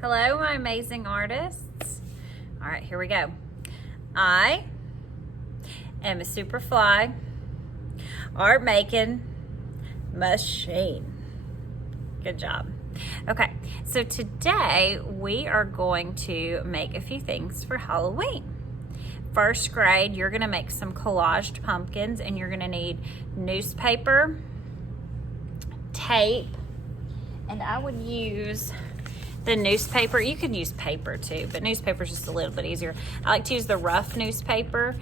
Hello, my amazing artists. All right, here we go. I am a super fly art making machine. Good job. Okay, so today we are going to make a few things for Halloween. First grade, you're gonna make some collaged pumpkins, and you're gonna need newspaper, tape, and I would use the newspaper. You could use paper too, but newspaper is just a little bit easier. I like to use the rough newspaper,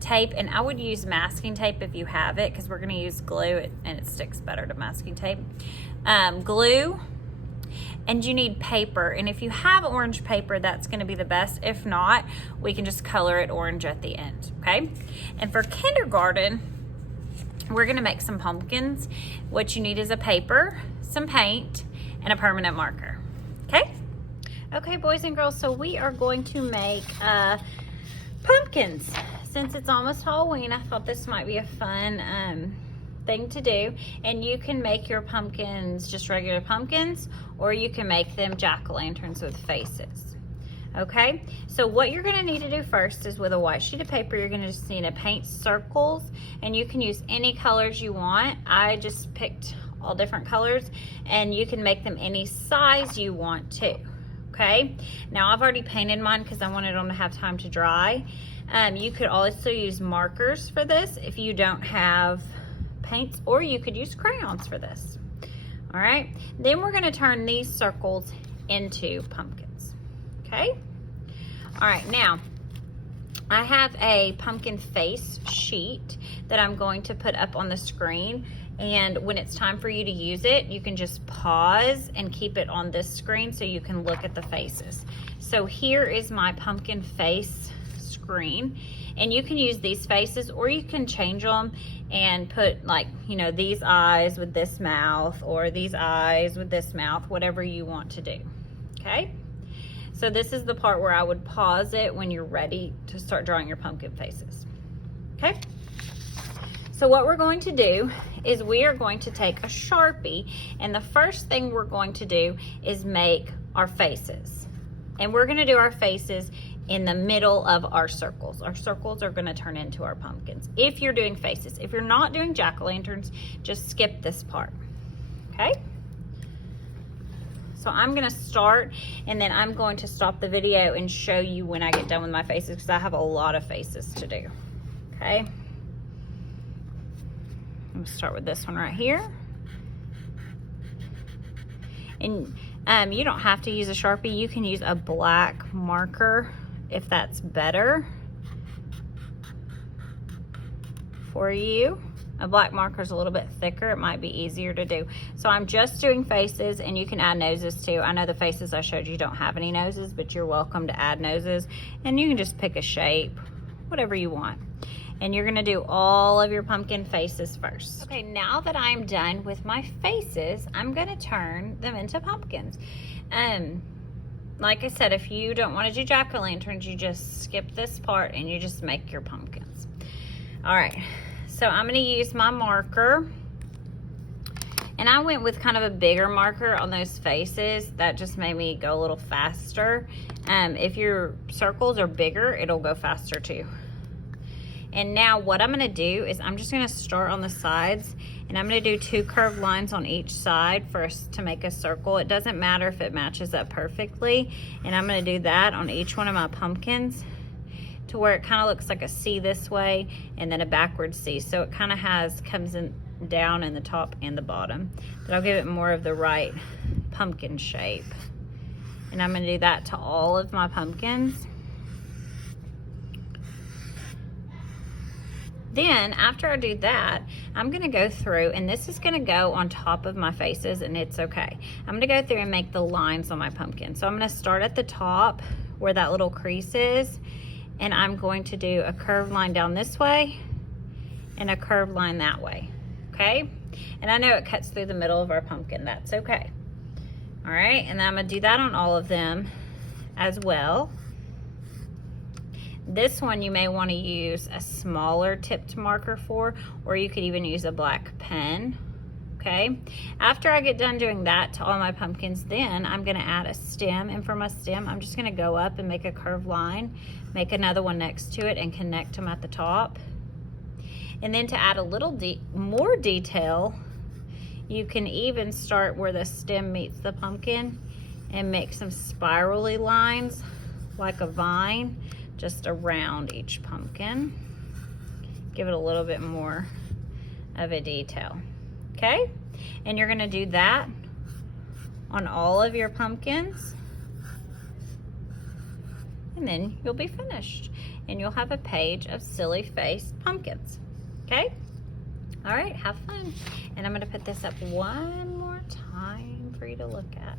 tape, and I would use masking tape if you have it, because we're going to use glue and it sticks better to masking tape. Glue, and you need paper, and if you have orange paper, that's going to be the best. If not, we can just color it orange at the end, okay? And for kindergarten, we're going to make some pumpkins. What you need is a paper, some paint, and a permanent marker, okay? Okay, boys and girls, so we are going to make pumpkins. Since it's almost Halloween, I thought this might be a fun thing to do. And you can make your pumpkins just regular pumpkins, or you can make them jack-o'-lanterns with faces. Okay, so what you're gonna need to do first is, with a white sheet of paper, you're gonna just need to paint circles, and you can use any colors you want. I just picked all different colors, and you can make them any size you want to. Okay, now I've already painted mine because I wanted them to have time to dry. You could also use markers for this if you don't have paints, or you could use crayons for this. All right, then we're going to turn these circles into pumpkins. Okay, all right, now I have a pumpkin face sheet that I'm going to put up on the screen, and when it's time for you to use it, you can just pause and keep it on this screen so you can look at the faces. So here is my pumpkin face screen, and you can use these faces, or you can change them and put, like, you know, these eyes with this mouth, or these eyes with this mouth, whatever you want to do. Okay, so this is the part where I would pause it when you're ready to start drawing your pumpkin faces. Okay, so what we're going to do is we are going to take a Sharpie, and the first thing we're going to do is make our faces. And we're going to do our faces in the middle of our circles. Our circles are going to turn into our pumpkins if you're doing faces. If you're not doing jack-o'-lanterns, just skip this part. Okay? So I'm going to start, and then I'm going to stop the video and show you when I get done with my faces, because I have a lot of faces to do. Okay? I'm going to start with this one right here. And you don't have to use a Sharpie. You can use a black marker if that's better for you. A black marker is a little bit thicker. It might be easier to do. So I'm just doing faces, and you can add noses too. I know the faces I showed you don't have any noses, but you're welcome to add noses. And you can just pick a shape, whatever you want. And you're gonna do all of your pumpkin faces first. Okay, now that I'm done with my faces, I'm gonna turn them into pumpkins. Like I said, if you don't wanna do jack-o'-lanterns, you just skip this part and you just make your pumpkins. All right, so I'm gonna use my marker. And I went with kind of a bigger marker on those faces. That just made me go a little faster. If your circles are bigger, it'll go faster too. And now what I'm gonna do is I'm just gonna start on the sides, and I'm gonna do 2 curved lines on each side first to make a circle. It doesn't matter if it matches up perfectly. And I'm gonna do that on each one of my pumpkins to where it kind of looks like a C this way, and then a backwards C. So it kind of comes in down in the top and the bottom. But I'll give it more of the right pumpkin shape. And I'm gonna do that to all of my pumpkins. Then after I do that, I'm gonna go through, and this is gonna go on top of my faces, and it's okay. I'm gonna go through and make the lines on my pumpkin. So I'm gonna start at the top where that little crease is, and I'm going to do a curved line down this way and a curved line that way, okay? And I know it cuts through the middle of our pumpkin, that's okay. All right, and then I'm gonna do that on all of them as well. This one you may want to use a smaller tipped marker for, or you could even use a black pen. okay? After I get done doing that to all my pumpkins, then I'm gonna add a stem, and for my stem, I'm just gonna go up and make a curved line, make another one next to it, and connect them at the top. And then to add a little more detail, you can even start where the stem meets the pumpkin and make some spirally lines like a vine just around each pumpkin. Give it a little bit more of a detail, okay? And you're gonna do that on all of your pumpkins, and then you'll be finished. And you'll have a page of silly face pumpkins, okay? All right, have fun. And I'm gonna put this up one more time for you to look at.